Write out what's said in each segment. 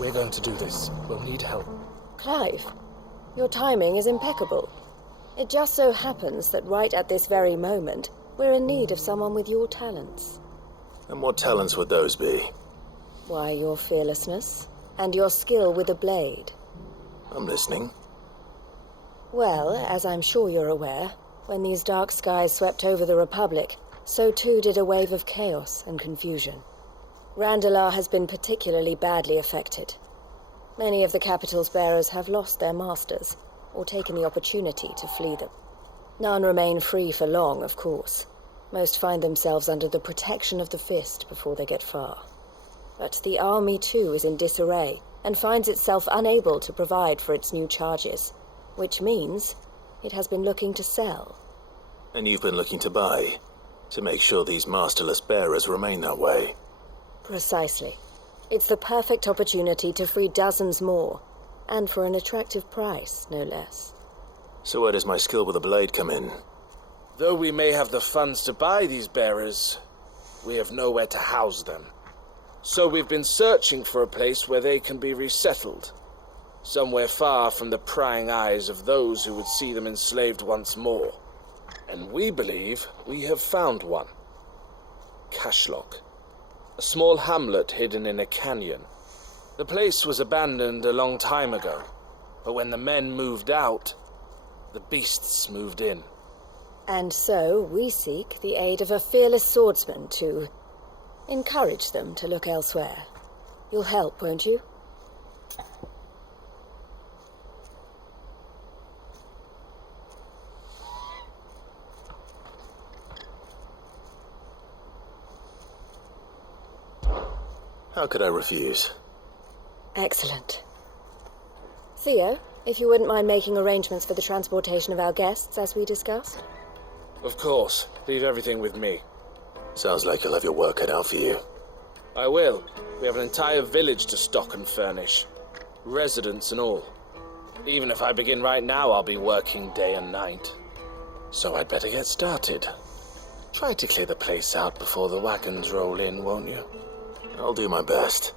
We're going to do this. We'll need help. Clive, your timing is impeccable. It just so happens that right at this very moment, we're in need of someone with your talents. And what talents would those be? Why, your fearlessness, and your skill with a blade. I'm listening. Well, as I'm sure you're aware, when these dark skies swept over the Republic, so too did a wave of chaos and confusion. Randalar has been particularly badly affected. Many of the capital's bearers have lost their masters, or taken the opportunity to flee them. None remain free for long, of course. Most find themselves under the protection of the Fist before they get far. But the army too is in disarray, and finds itself unable to provide for its new charges, which means it has been looking to sell. And you've been looking to buy, to make sure these masterless bearers remain that way. Precisely. It's the perfect opportunity to free dozens more, and for an attractive price, no less. So where does my skill with a blade come in? Though we may have the funds to buy these bearers, we have nowhere to house them. So we've been searching for a place where they can be resettled. Somewhere far from the prying eyes of those who would see them enslaved once more. And we believe we have found one. Cashlock. A small hamlet hidden in a canyon. The place was abandoned a long time ago, but when the men moved out, the beasts moved in. And so we seek the aid of a fearless swordsman to encourage them to look elsewhere. You'll help, won't you? How could I refuse? Excellent. Theo, if you wouldn't mind making arrangements for the transportation of our guests, as we discussed? Of course. Leave everything with me. Sounds like you'll have your work cut out for you. I will. We have an entire village to stock and furnish. Residents and all. Even if I begin right now, I'll be working day and night. So I'd better get started. Try to clear the place out before the wagons roll in, won't you? I'll do my best.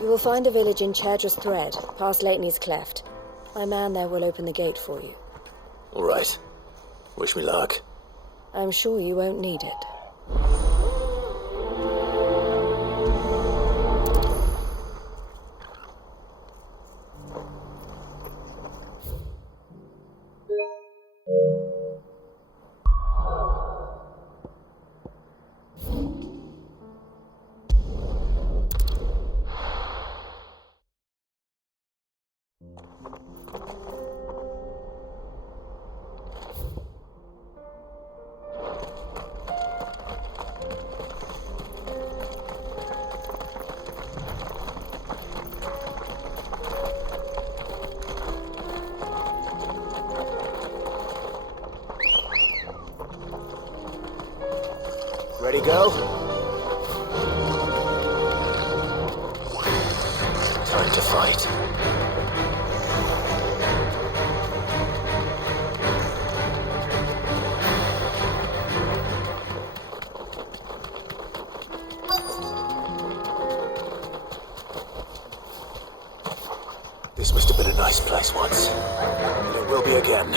You will find a village in Chaidra's Thread, past Lateney's Cleft. My man there will open the gate for you. All right. Wish me luck. I'm sure you won't need it. Ready, go? Time to fight. This must have been a nice place once, and it will be again.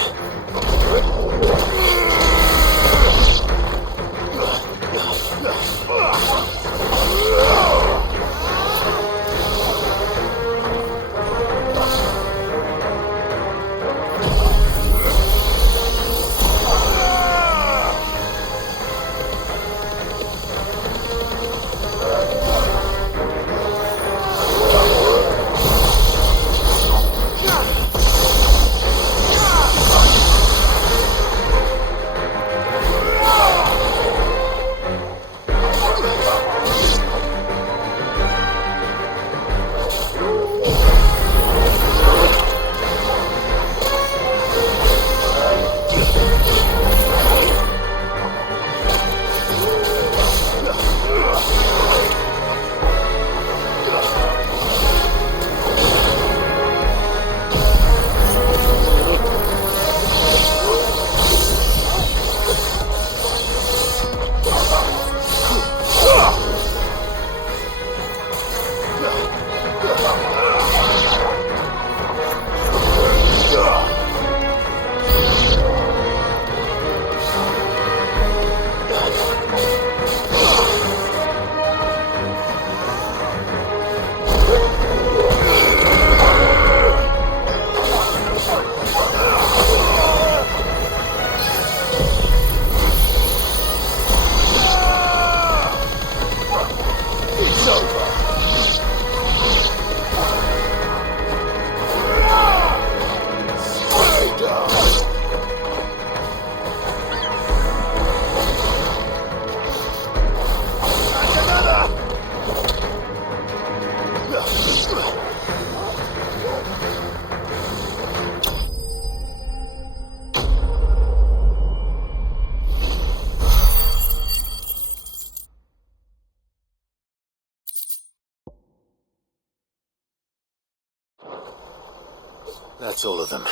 That's all of them.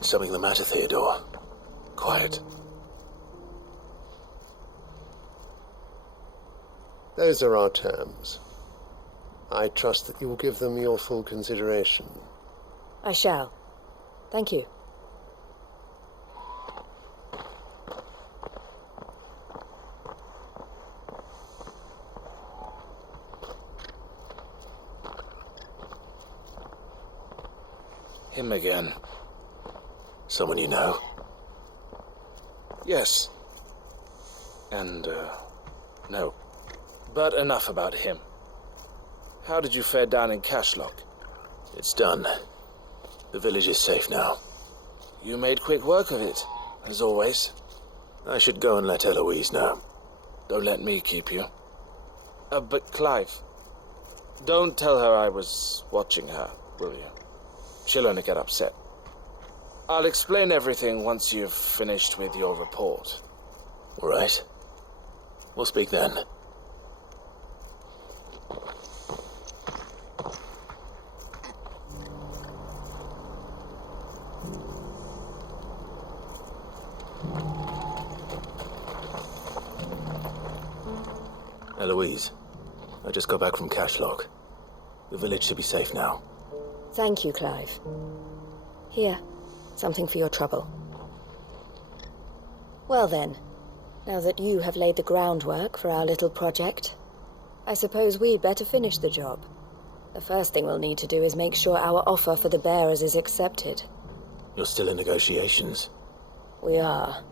Something the matter, Theodore? Quiet. Those are our terms. I trust that you will give them your full consideration. I shall. Thank you. Him again. Someone you know? Yes. And, no. But enough about him. How did you fare down in Cashlock? It's done. The village is safe now. You made quick work of it, as always. I should go and let Eloise know. Don't let me keep you. But Clive, don't tell her I was watching her, will you? She'll only get upset. I'll explain everything once you've finished with your report. All right. We'll speak then. Eloise, I just got back from Cashlock. The village should be safe now. Thank you, Clive. Here, something for your trouble. Well then, now that you have laid the groundwork for our little project, I suppose we'd better finish the job. The first thing we'll need to do is make sure our offer for the bearers is accepted. You're still in negotiations? We are.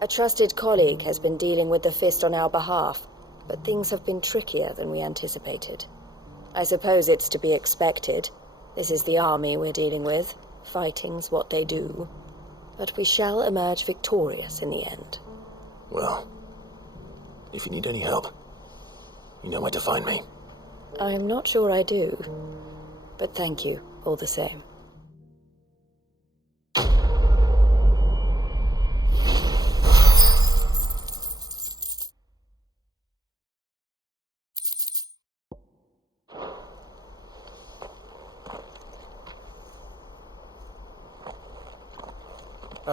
A trusted colleague has been dealing with the Fist on our behalf, but things have been trickier than we anticipated. I suppose it's to be expected. This is the army we're dealing with. Fighting's what they do. But we shall emerge victorious in the end. Well, if you need any help, you know where to find me. I'm not sure I do, but thank you all the same.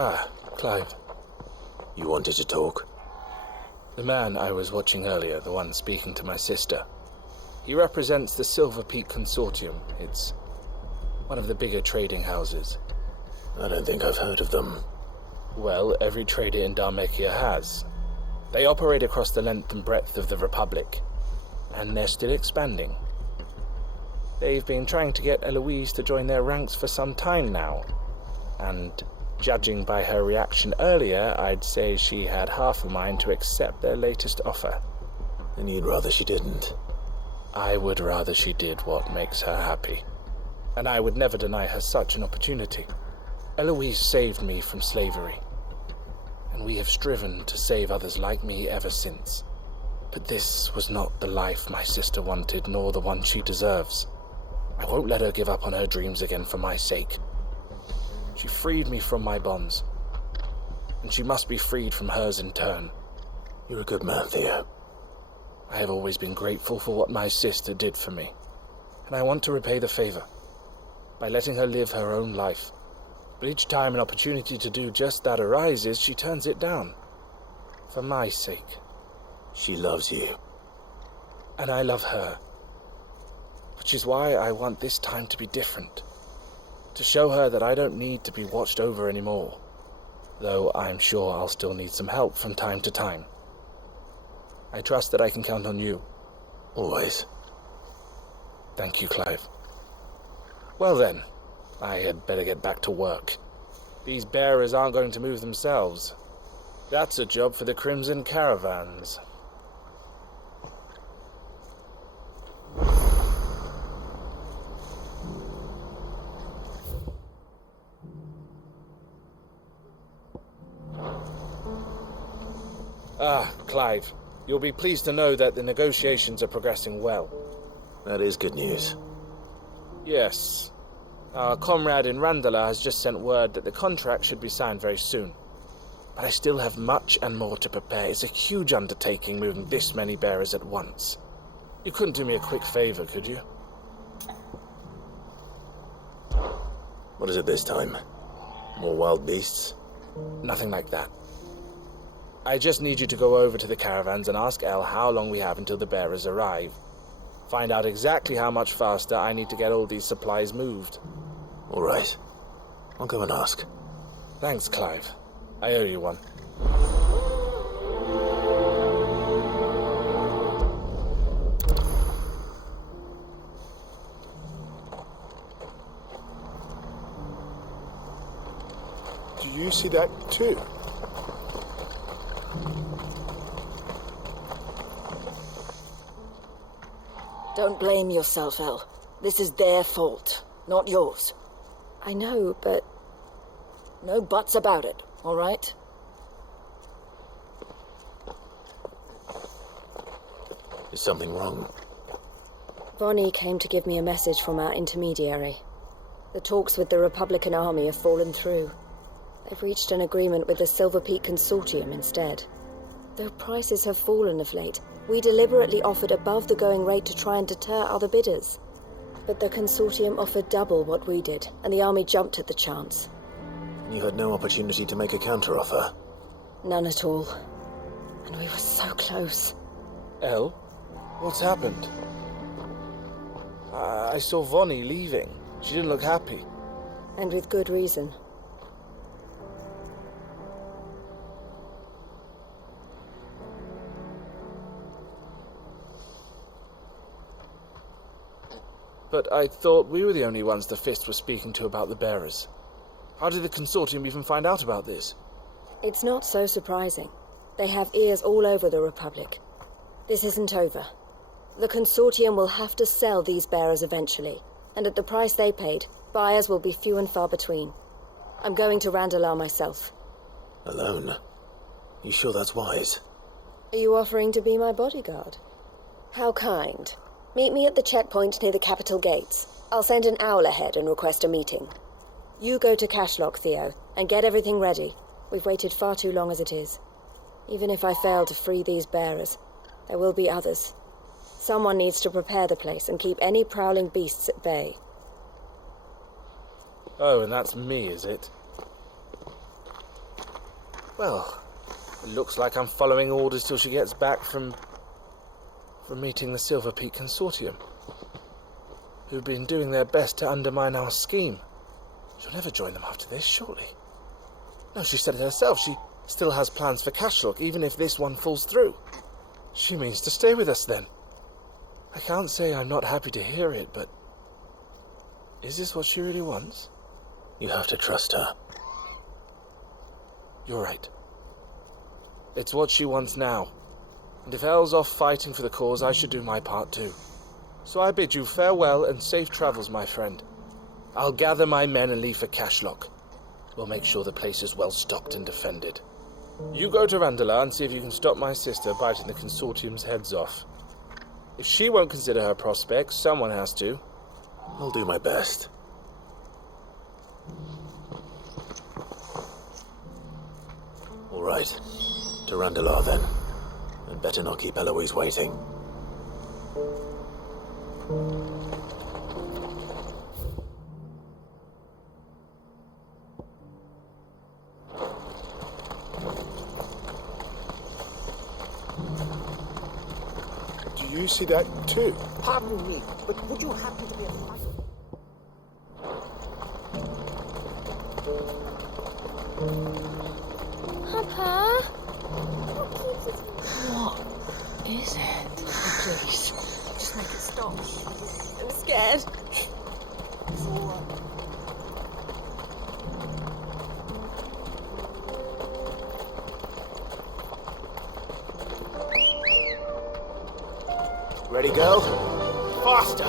Ah, Clive. You wanted to talk? The man I was watching earlier, the one speaking to my sister. He represents the Silver Peak Consortium. It's one of the bigger trading houses. I don't think I've heard of them. Well, every trader in Dharmekia has. They operate across the length and breadth of the Republic, and they're still expanding. They've been trying to get Eloise to join their ranks for some time now, and judging by her reaction earlier, I'd say she had half a mind to accept their latest offer. And you'd rather she didn't? I would rather she did what makes her happy. And I would never deny her such an opportunity. Eloise saved me from slavery, and we have striven to save others like me ever since. But this was not the life my sister wanted, nor the one she deserves. I won't let her give up on her dreams again for my sake. She freed me from my bonds, and she must be freed from hers in turn. You're a good man, Theo. I have always been grateful for what my sister did for me, and I want to repay the favor by letting her live her own life. But each time an opportunity to do just that arises, she turns it down. For my sake. She loves you. And I love her. Which is why I want this time to be different. To show her that I don't need to be watched over anymore. Though I'm sure I'll still need some help from time to time. I trust that I can count on you. Always. Thank you, Clive. Well then, I had better get back to work. These bearers aren't going to move themselves. That's a job for the Crimson Caravans. Clive. You'll be pleased to know that the negotiations are progressing well. That is good news. Yes. Our comrade in Randala has just sent word that the contract should be signed very soon. But I still have much and more to prepare. It's a huge undertaking moving this many bearers at once. You couldn't do me a quick favor, could you? What is it this time? More wild beasts? Nothing like that. I just need you to go over to the caravans and ask El how long we have until the bearers arrive. Find out exactly how much faster I need to get all these supplies moved. All right. I'll go and ask. Thanks, Clive. I owe you one. Do you see that too? Don't blame yourself, El. This is their fault, not yours. I know, but... No buts about it, all right? Is something wrong? Vonnie came to give me a message from our intermediary. The talks with the Republican Army have fallen through. They've reached an agreement with the Silver Peak Consortium instead. Though prices have fallen of late, we deliberately offered above the going rate to try and deter other bidders. But the Consortium offered double what we did, and the Army jumped at the chance. You had no opportunity to make a counteroffer? None at all. And we were so close. El? What's happened? I saw Vonnie leaving. She didn't look happy. And with good reason. But I thought we were the only ones the Fist was speaking to about the bearers. How did the Consortium even find out about this? It's not so surprising. They have ears all over the Republic. This isn't over. The Consortium will have to sell these bearers eventually, and at the price they paid, buyers will be few and far between. I'm going to Randalar myself. Alone? You sure that's wise? Are you offering to be my bodyguard? How kind. Meet me at the checkpoint near the capital gates. I'll send an owl ahead and request a meeting. You go to Cashlock, Theo, and get everything ready. We've waited far too long as it is. Even if I fail to free these bearers, there will be others. Someone needs to prepare the place and keep any prowling beasts at bay. Oh, and that's me, is it? Well, it looks like I'm following orders till she gets back from meeting the Silver Peak Consortium, who've been doing their best to undermine our scheme. She'll never join them after this, surely. No, she said it herself. She still has plans for Cashlock, even if this one falls through. She means to stay with us, then. I can't say I'm not happy to hear it, but... is this what she really wants? You have to trust her. You're right. It's what she wants now. And if Elle's off fighting for the cause, I should do my part too. So I bid you farewell and safe travels, my friend. I'll gather my men and leave for Cashlock. We'll make sure the place is well stocked and defended. You go to Randalar and see if you can stop my sister biting the Consortium's heads off. If she won't consider her prospects, someone has to. I'll do my best. All right. To Randalar, then. I'd better not keep Eloise waiting. Do you see that too? Pardon me, but would you happen to be a fighter? Papa? What is it? Please, just make it stop. I'm scared. It's all right. Ready, go? Faster!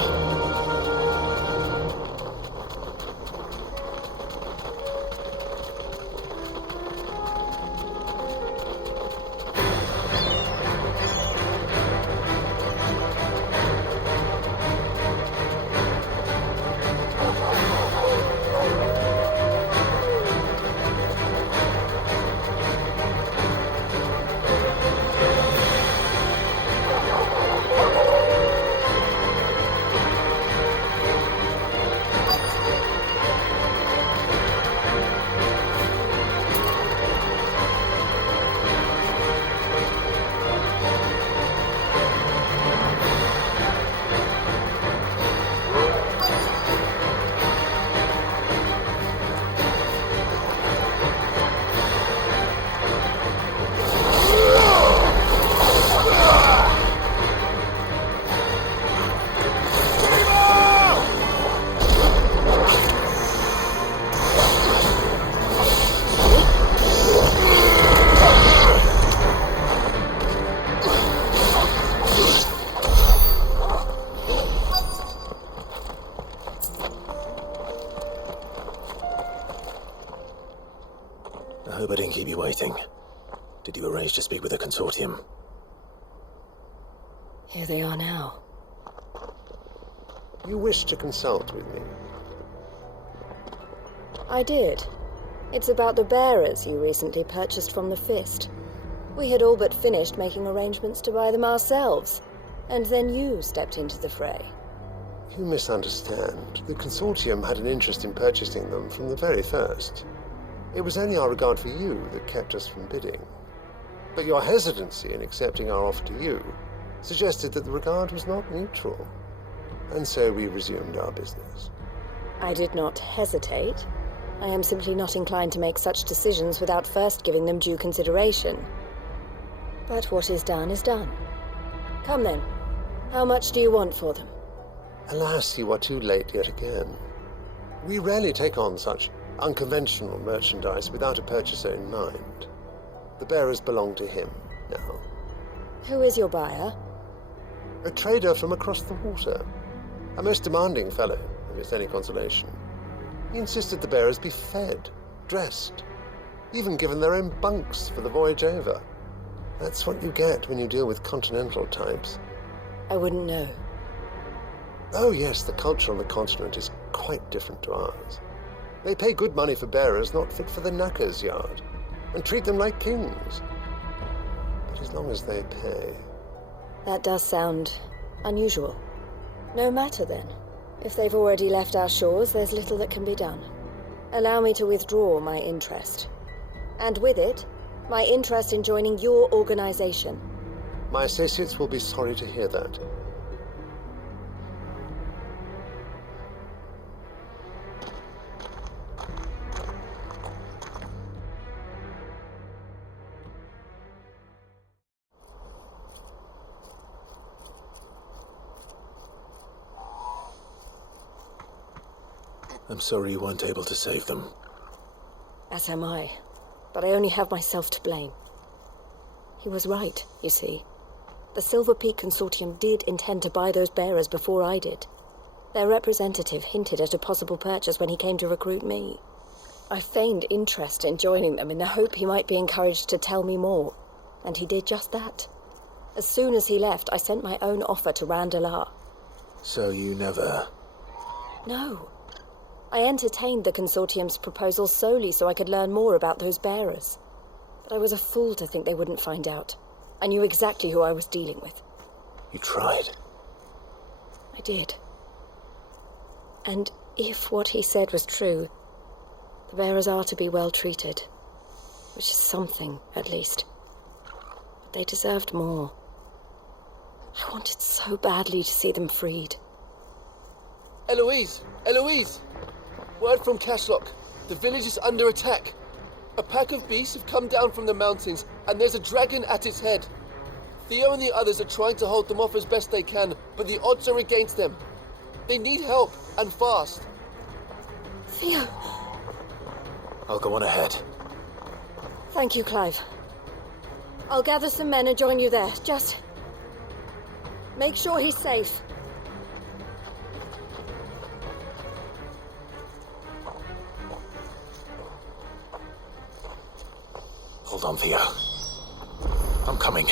I hope I didn't keep you waiting. Did you arrange to speak with the consortium? Here they are now. You wish to consult with me? I did. It's about the bearers you recently purchased from the Fist. We had all but finished making arrangements to buy them ourselves, and then you stepped into the fray. You misunderstand. The consortium had an interest in purchasing them from the very first. It was only our regard for you that kept us from bidding. But your hesitancy in accepting our offer to you suggested that the regard was not mutual. And so we resumed our business. I did not hesitate. I am simply not inclined to make such decisions without first giving them due consideration. But what is done is done. Come then. How much do you want for them? Alas, you are too late yet again. We rarely take on such unconventional merchandise without a purchaser in mind. The bearers belong to him now. Who is your buyer? A trader from across the water. A most demanding fellow, if it's any consolation. He insisted the bearers be fed, dressed, even given their own bunks for the voyage over. That's what you get when you deal with continental types. I wouldn't know. Oh yes, the culture on the continent is quite different to ours. They pay good money for bearers not fit for the knacker's yard, and treat them like kings. But as long as they pay... That does sound unusual. No matter then. If they've already left our shores, there's little that can be done. Allow me to withdraw my interest. And with it, my interest in joining your organization. My associates will be sorry to hear that. I'm sorry you weren't able to save them. As am I. But I only have myself to blame. He was right, you see. The Silver Peak Consortium did intend to buy those bearers before I did. Their representative hinted at a possible purchase when he came to recruit me. I feigned interest in joining them in the hope he might be encouraged to tell me more, and he did just that. As soon as he left, I sent my own offer to Randalar. So you never... No. I entertained the Consortium's proposal solely so I could learn more about those bearers. But I was a fool to think they wouldn't find out. I knew exactly who I was dealing with. You tried. I did. And if what he said was true, the bearers are to be well treated. Which is something, at least. But they deserved more. I wanted so badly to see them freed. Eloise! Eloise! Word from Cashlock. The village is under attack. A pack of beasts have come down from the mountains, and there's a dragon at its head. Theo and the others are trying to hold them off as best they can, but the odds are against them. They need help, and fast. Theo! I'll go on ahead. Thank you, Clive. I'll gather some men and join you there. Just... make sure he's safe. Hold on, Theo. I'm coming.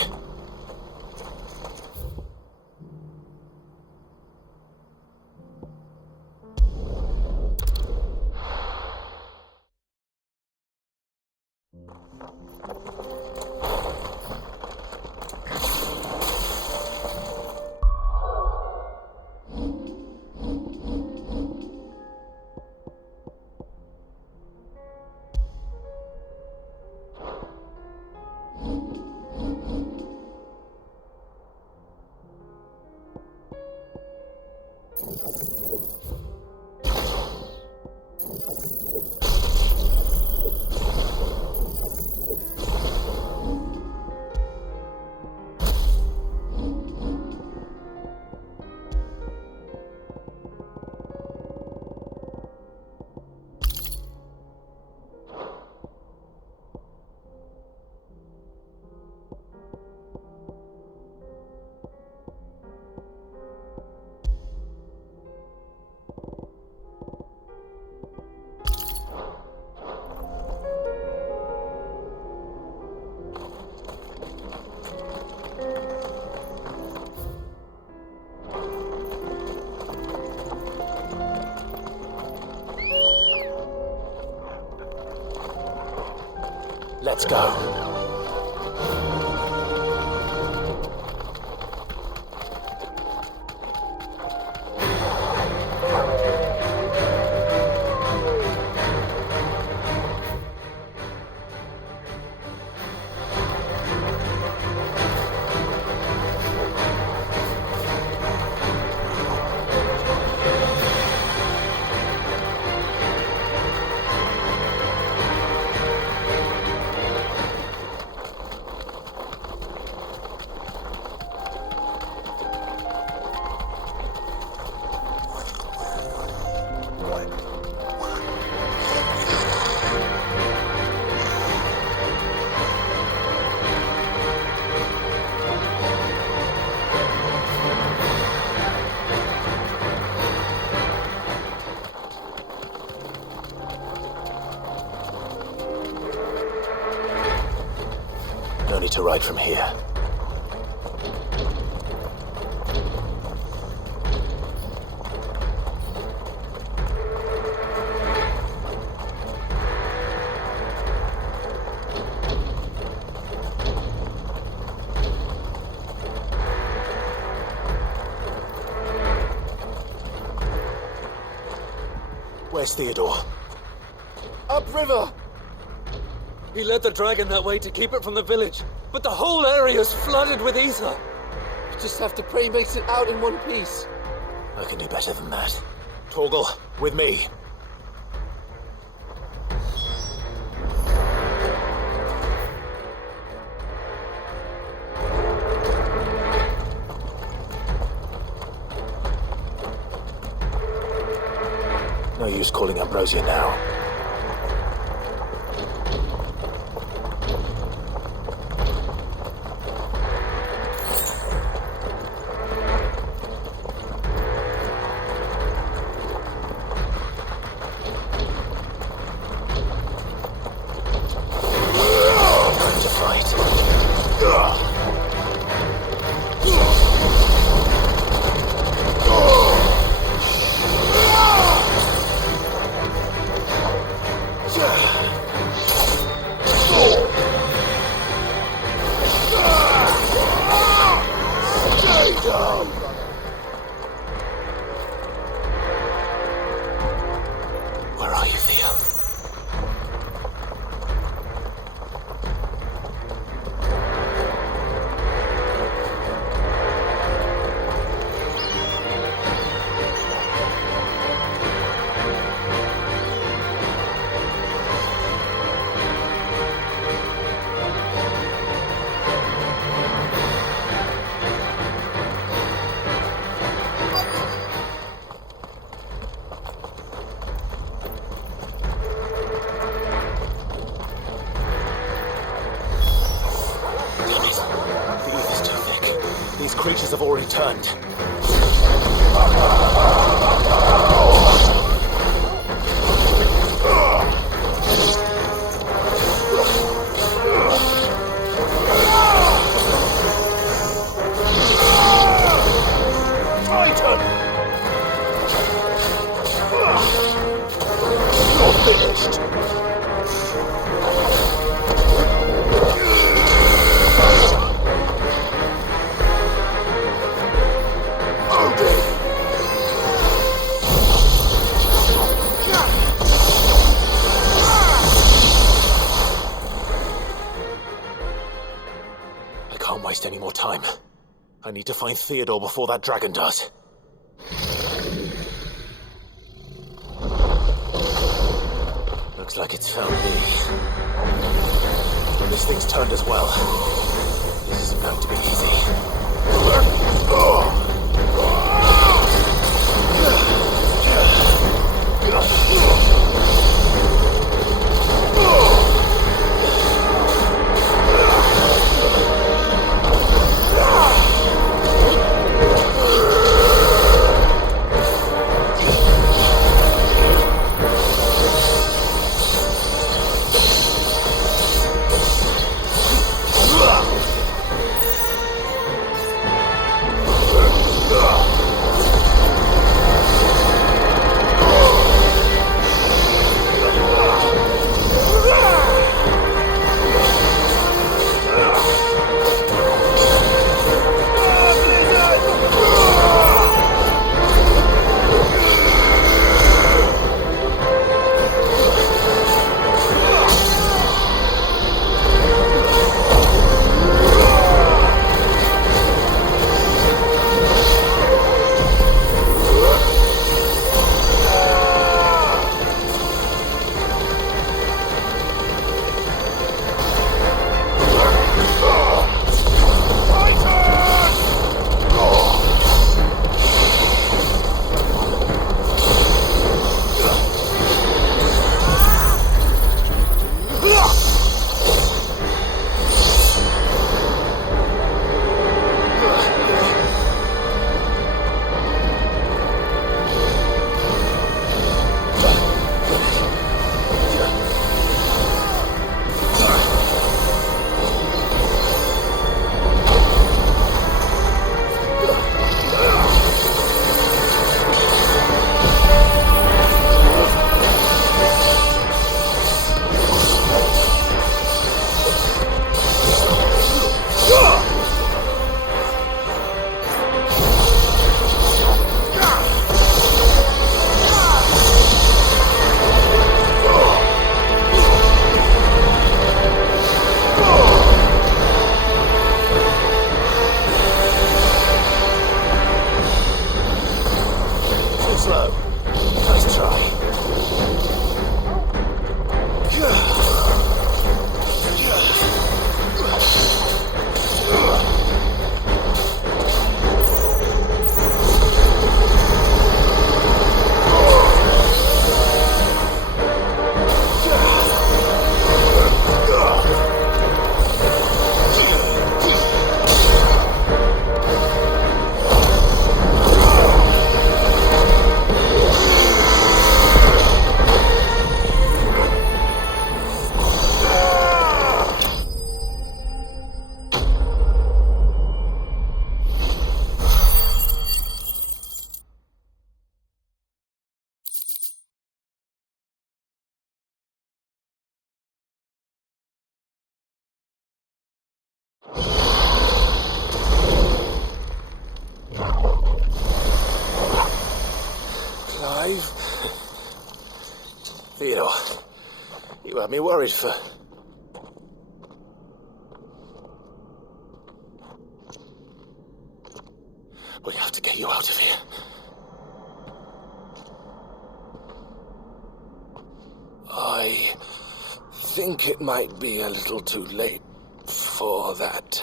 Let's go. No need to ride from here. Where's Theodore? Upriver! He led the dragon that way to keep it from the village, but the whole area's flooded with ether. We just have to pray he makes it out in one piece. I can do better than that. Torgal, with me. No use calling Ambrosia now. Time to fight. Where are you, Theo? Damn it. The ether's too thick. These creatures have already turned. Titan! You're finished. I can't waste any more time. I need to find Theodore before that dragon does. Looks like it's found me. And this thing's turned as well. This isn't going to be easy. Clive. Theodore, you had me worried for... We have to get you out of here. I think it might be a little too late for that.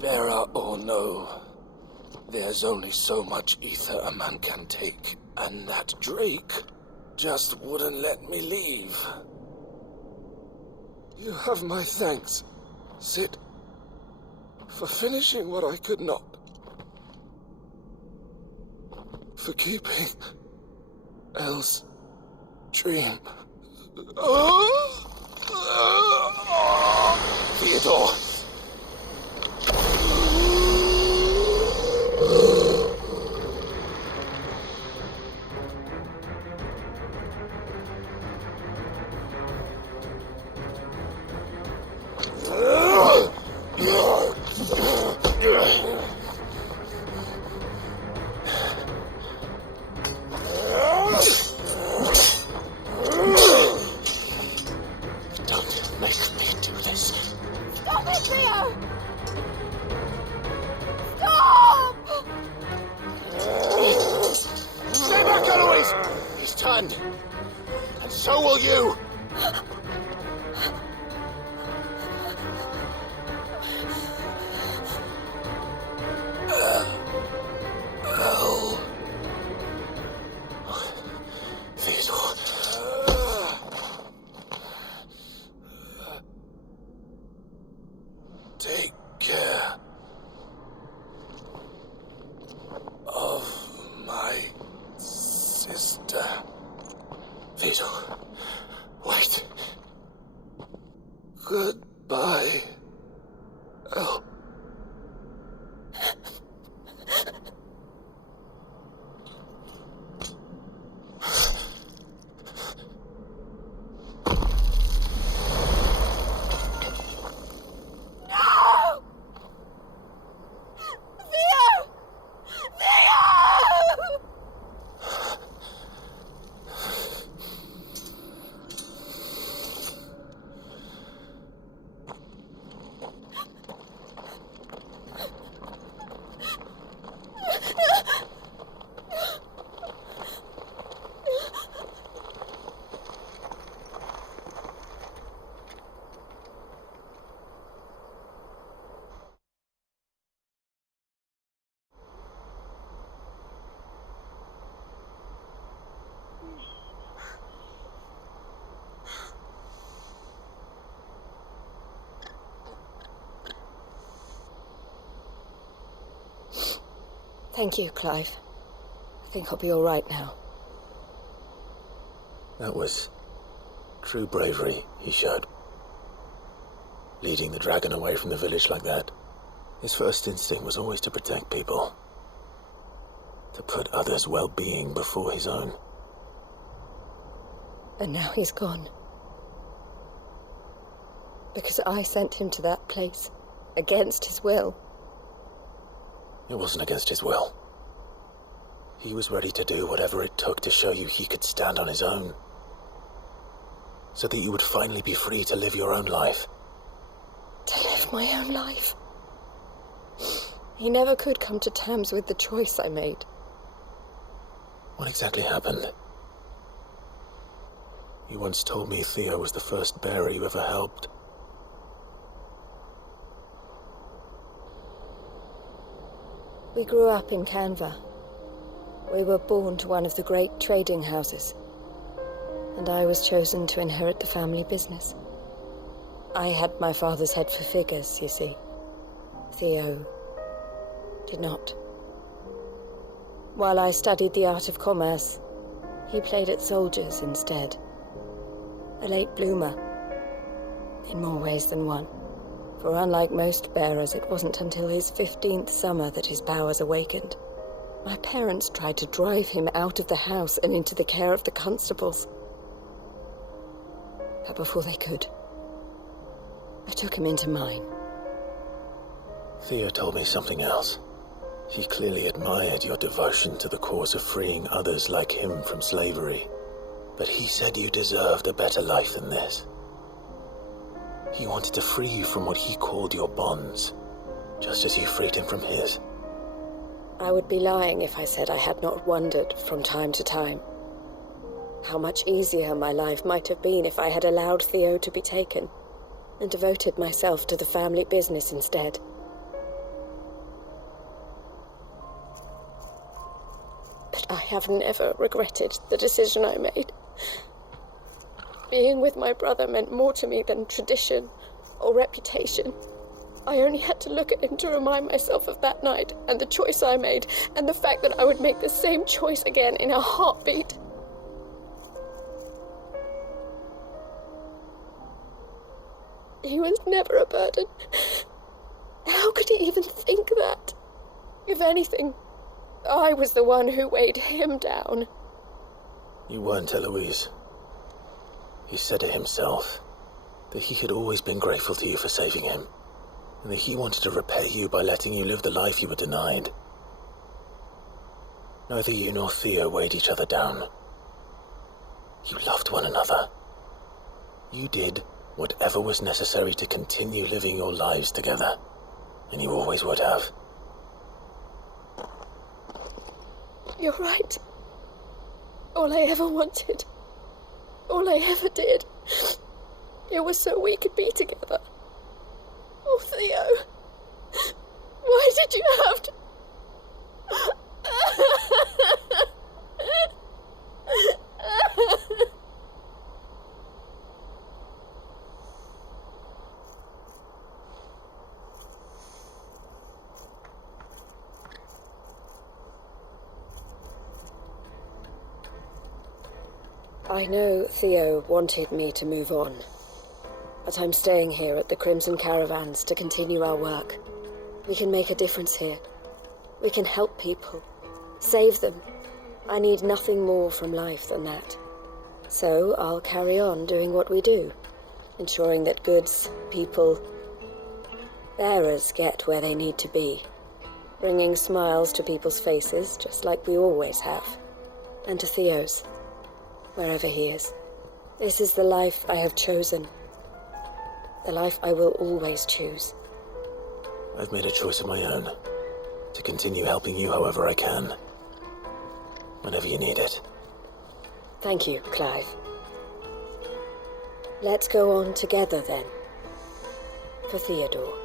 Bearer or no, there's only so much ether a man can take, and that Drake just wouldn't let me leave. You have my thanks, Sid, for finishing what I could not. For keeping Elle's dream. Theodore! Don't make me do this. Stop it, Theo! Stop! Stay back, Eloise! He's turned. And so will you! Theodore. Take care of my sister. Theodore. Wait. Goodbye, Elle. Thank you, Clive. I think I'll be all right now. That was true bravery he showed. Leading the dragon away from the village like that. His first instinct was always to protect people. To put others' well-being before his own. And now he's gone. Because I sent him to that place, against his will. It wasn't against his will. He was ready to do whatever it took to show you he could stand on his own. So that you would finally be free to live your own life. To live my own life? He never could come to terms with the choice I made. What exactly happened? You once told me Theo was the first bearer you ever helped. We grew up in Canva. We were born to one of the great trading houses. And I was chosen to inherit the family business. I had my father's head for figures, you see. Theo did not. While I studied the art of commerce, he played at soldiers instead. A late bloomer, in more ways than one. For unlike most bearers, it wasn't until his 15th summer that his powers awakened. My parents tried to drive him out of the house and into the care of the constables. But before they could, I took him into mine. Theo told me something else. He clearly admired your devotion to the cause of freeing others like him from slavery. But he said you deserved a better life than this. He wanted to free you from what he called your bonds, just as you freed him from his. I would be lying if I said I had not wondered from time to time how much easier my life might have been if I had allowed Theo to be taken and devoted myself to the family business instead. But I have never regretted the decision I made. Being with my brother meant more to me than tradition or reputation. I only had to look at him to remind myself of that night and the choice I made, and the fact that I would make the same choice again in a heartbeat. He was never a burden. How could he even think that? If anything, I was the one who weighed him down. You weren't, Eloise. He said it himself, that he had always been grateful to you for saving him, and that he wanted to repay you by letting you live the life you were denied. Neither you nor Theo weighed each other down. You loved one another. You did whatever was necessary to continue living your lives together, and you always would have. You're right. All I ever wanted, all I ever did, it was so we could be together. Oh, Theo, why did you have to... I know Theo wanted me to move on, but I'm staying here at the Crimson Caravans to continue our work. We can make a difference here. We can help people, save them. I need nothing more from life than that. So I'll carry on doing what we do, ensuring that goods, people, bearers get where they need to be, bringing smiles to people's faces just like we always have, and to Theo's, wherever he is. This is the life I have chosen. The life I will always choose. I've made a choice of my own, to continue helping you however I can, whenever you need it. Thank you, Clive. Let's go on together then, for Theodore.